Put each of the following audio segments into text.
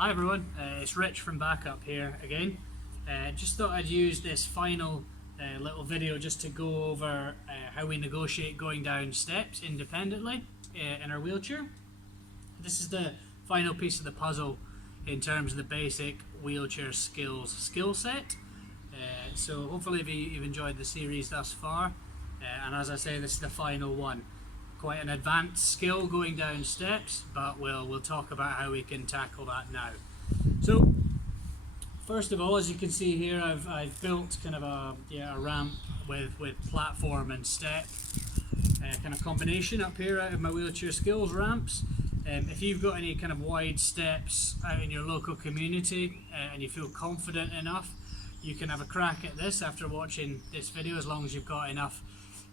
Hi everyone, it's Rich from Backup here again. Just thought I'd use this final little video just to go over how we negotiate going down steps independently in our wheelchair. This is the final piece of the puzzle in terms of the basic wheelchair skills skill set. So hopefully you've enjoyed the series thus far, and as I say, this is the final one. Quite an advanced skill going down steps, but we'll talk about how we can tackle that now. So first of all, as you can see here, I've built kind of a ramp with platform and step kind of combination up here out of my wheelchair skills ramps. If you've got any kind of wide steps out in your local community and you feel confident enough, you can have a crack at this after watching this video, as long as you've got enough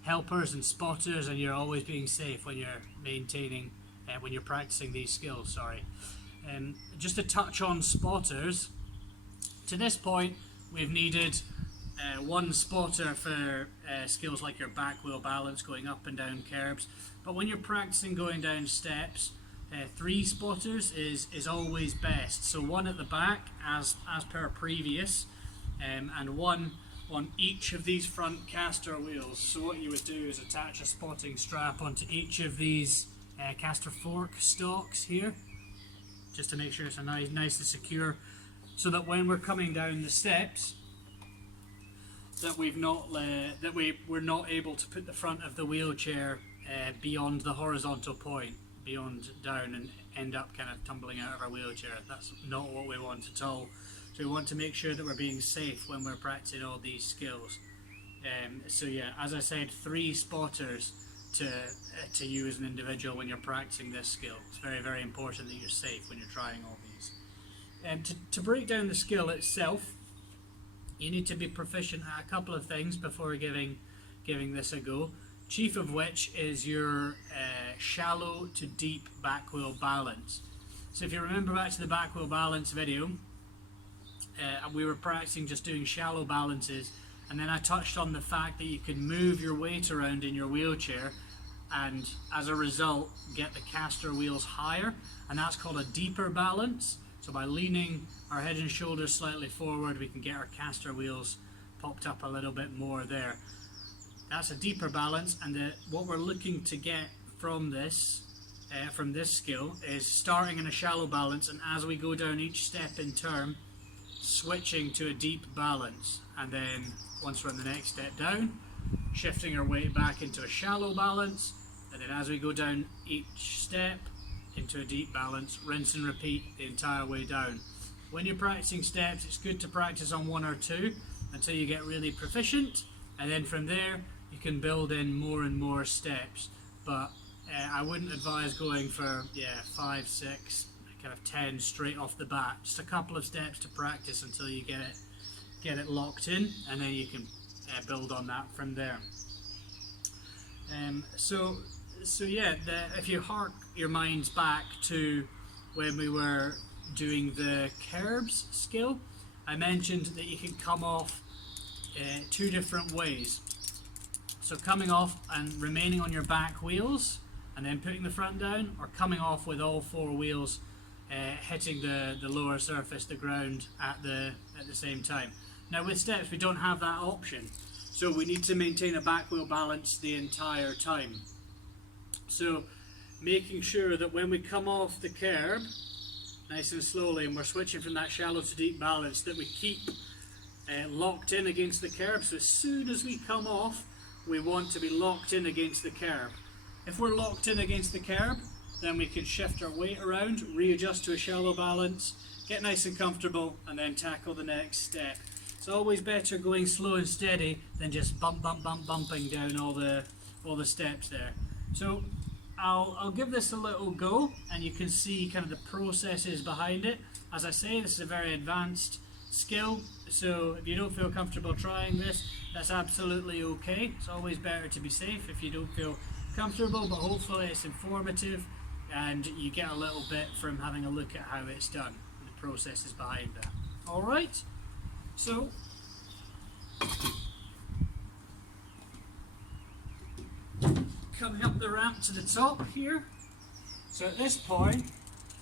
helpers and spotters and you're always being safe when you're when you're practicing these skills. Just to touch on spotters, to this point we've needed one spotter for skills like your back wheel balance, going up and down curbs, but when you're practicing going down steps, 3 spotters is always best. So one at the back as per previous, and one on each of these front caster wheels. So what you would do is attach a spotting strap onto each of these caster fork stalks here, just to make sure it's nice and secure, so that when we're coming down the steps, that we're not able to put the front of the wheelchair beyond the horizontal point, beyond down, and end up kind of tumbling out of our wheelchair. That's not what we want at all. So we want to make sure that we're being safe when we're practicing all these skills. So yeah, as I said, 3 spotters to you as an individual when you're practicing this skill. It's very, very important that you're safe when you're trying all these. To break down the skill itself, you need to be proficient at a couple of things before giving this a go. Chief of which is your shallow to deep back wheel balance. So if you remember back to the back wheel balance video, we were practicing just doing shallow balances, and then I touched on the fact that you can move your weight around in your wheelchair and as a result get the caster wheels higher, and that's called a deeper balance. So by leaning our head and shoulders slightly forward, we can get our caster wheels popped up a little bit more there. That's a deeper balance, and what we're looking to get from this skill is starting in a shallow balance, and as we go down each step in turn, switching to a deep balance, and then once we're on the next step down, shifting our weight back into a shallow balance, and then as we go down each step into a deep balance, rinse and repeat the entire way down. When you're practicing steps, it's good to practice on 1 or 2 until you get really proficient, and then from there you can build in more and more steps. But I wouldn't advise going for 5, 6, kind of 10 straight off the bat. Just a couple of steps to practice until you get it locked in, and then you can build on that from there. If you hark your minds back to when we were doing the curbs skill, I mentioned that you can come off 2 different ways. So coming off and remaining on your back wheels and then putting the front down, or coming off with all 4 wheels hitting the lower surface, the ground, at the same time. Now with steps we don't have that option, so we need to maintain a back wheel balance the entire time. So making sure that when we come off the curb nice and slowly, and we're switching from that shallow to deep balance, that we keep locked in against the curb. So as soon as we come off, we want to be locked in against the curb. If we're locked in against the curb, then we can shift our weight around, readjust to a shallow balance, get nice and comfortable, and then tackle the next step. It's always better going slow and steady than just bumping down all the steps there. So I'll give this a little go, and you can see kind of the processes behind it. As I say, this is a very advanced skill, so if you don't feel comfortable trying this, that's absolutely okay. It's always better to be safe if you don't feel comfortable, but hopefully it's informative and you get a little bit from having a look at how it's done and the processes behind that. Alright, so coming up the ramp to the top here. So at this point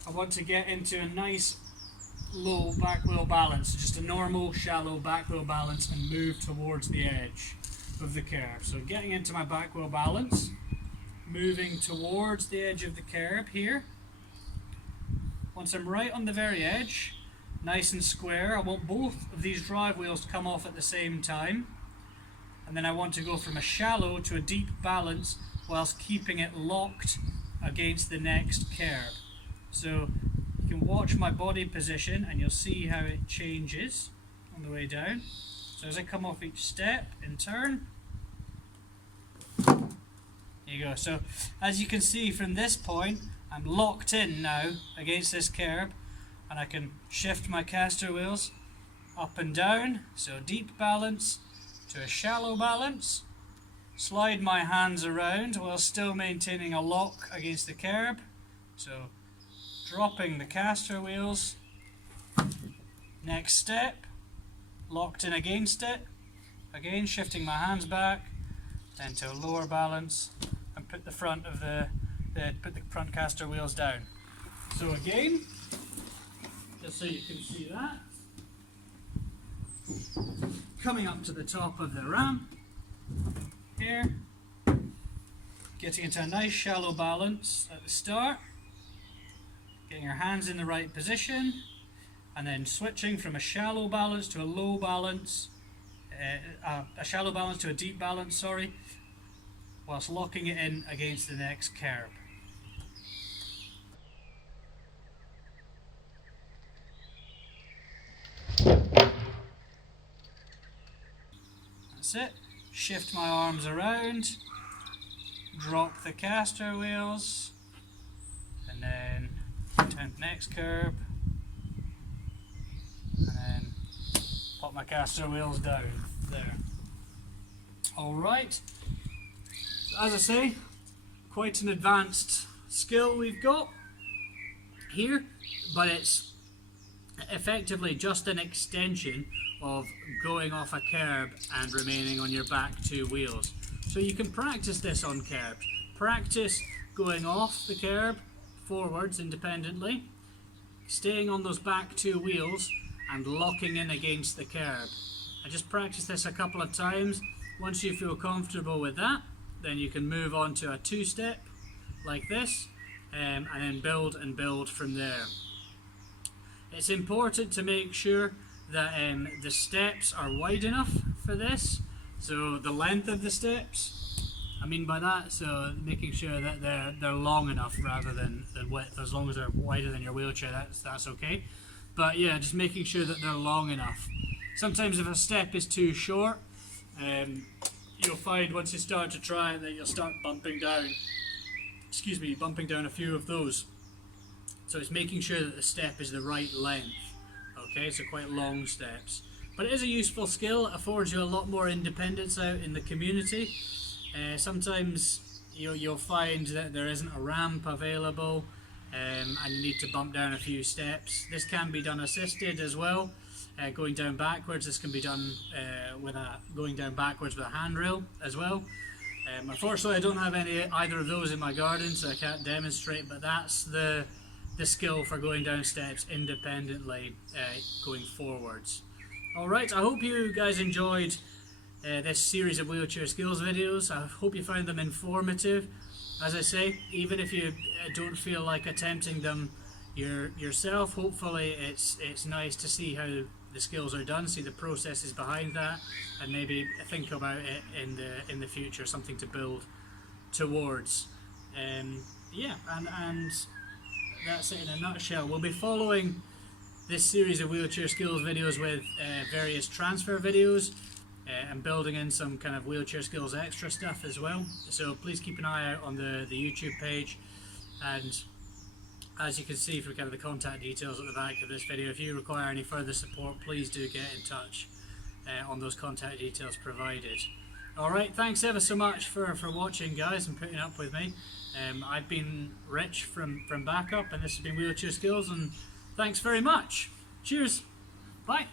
I want to get into a nice low back wheel balance, just a normal shallow back wheel balance, and move towards the edge of the curb. So getting into my back wheel balance, moving towards the edge of the curb here. Once I'm right on the very edge, nice and square, I want both of these drive wheels to come off at the same time. And then I want to go from a shallow to a deep balance whilst keeping it locked against the next curb. So you can watch my body position and you'll see how it changes on the way down. So as I come off each step in turn, there you go. So as you can see from this point, I'm locked in now against this curb, and I can shift my caster wheels up and down. So deep balance to a shallow balance, slide my hands around while still maintaining a lock against the curb. So dropping the caster wheels, next step, locked in against it, again shifting my hands back, then to a lower balance, and put the front of put the front caster wheels down. So again, just so you can see that, coming up to the top of the ramp here, getting into a nice shallow balance at the start, getting your hands in the right position, and then switching from a shallow balance to a low balance, a shallow balance to a deep balance, sorry, whilst locking it in against the next curb. That's it. Shift my arms around, drop the caster wheels, and then turn the next curb, and then pop my caster wheels down there. Alright, so as I say, quite an advanced skill we've got here, but it's effectively just an extension of going off a curb and remaining on your back two wheels. So you can practice this on curbs. Practice going off the curb forwards independently, staying on those back two wheels and locking in against the curb. I just practice this a couple of times. Once you feel comfortable with that, then you can move on to a two-step like this, and then build and build from there. It's important to make sure that the steps are wide enough for this, so the length of the steps, I mean by that, so making sure that they're long enough rather than width. As long as they're wider than your wheelchair, that's okay. But yeah, just making sure that they're long enough. Sometimes if a step is too short, you'll find once you start to try it that you'll start bumping down a few of those. So it's making sure that the step is the right length. Okay, so quite long steps. But it is a useful skill. It affords you a lot more independence out in the community. Sometimes you'll find that there isn't a ramp available, and you need to bump down a few steps. This can be done assisted as well. Going down backwards, this can be done going down backwards with a handrail as well. Unfortunately, I don't have either of those in my garden, so I can't demonstrate. But that's the skill for going down steps independently, going forwards. Alright, I hope you guys enjoyed this series of wheelchair skills videos. I hope you found them informative. As I say, even if you don't feel like attempting them yourself, hopefully it's nice to see how the skills are done, see the processes behind that, and maybe think about it in the future, something to build towards. Yeah, and that's it in a nutshell. We'll be following this series of wheelchair skills videos with various transfer videos, and building in some kind of wheelchair skills extra stuff as well. So please keep an eye out on the YouTube page, and as you can see from kind of the contact details at the back of this video, if you require any further support, please do get in touch on those contact details provided. Alright, thanks ever so much for watching, guys, and putting up with me. I've been Rich from Backup, and this has been Wheelchair Skills, and thanks very much. Cheers. Bye.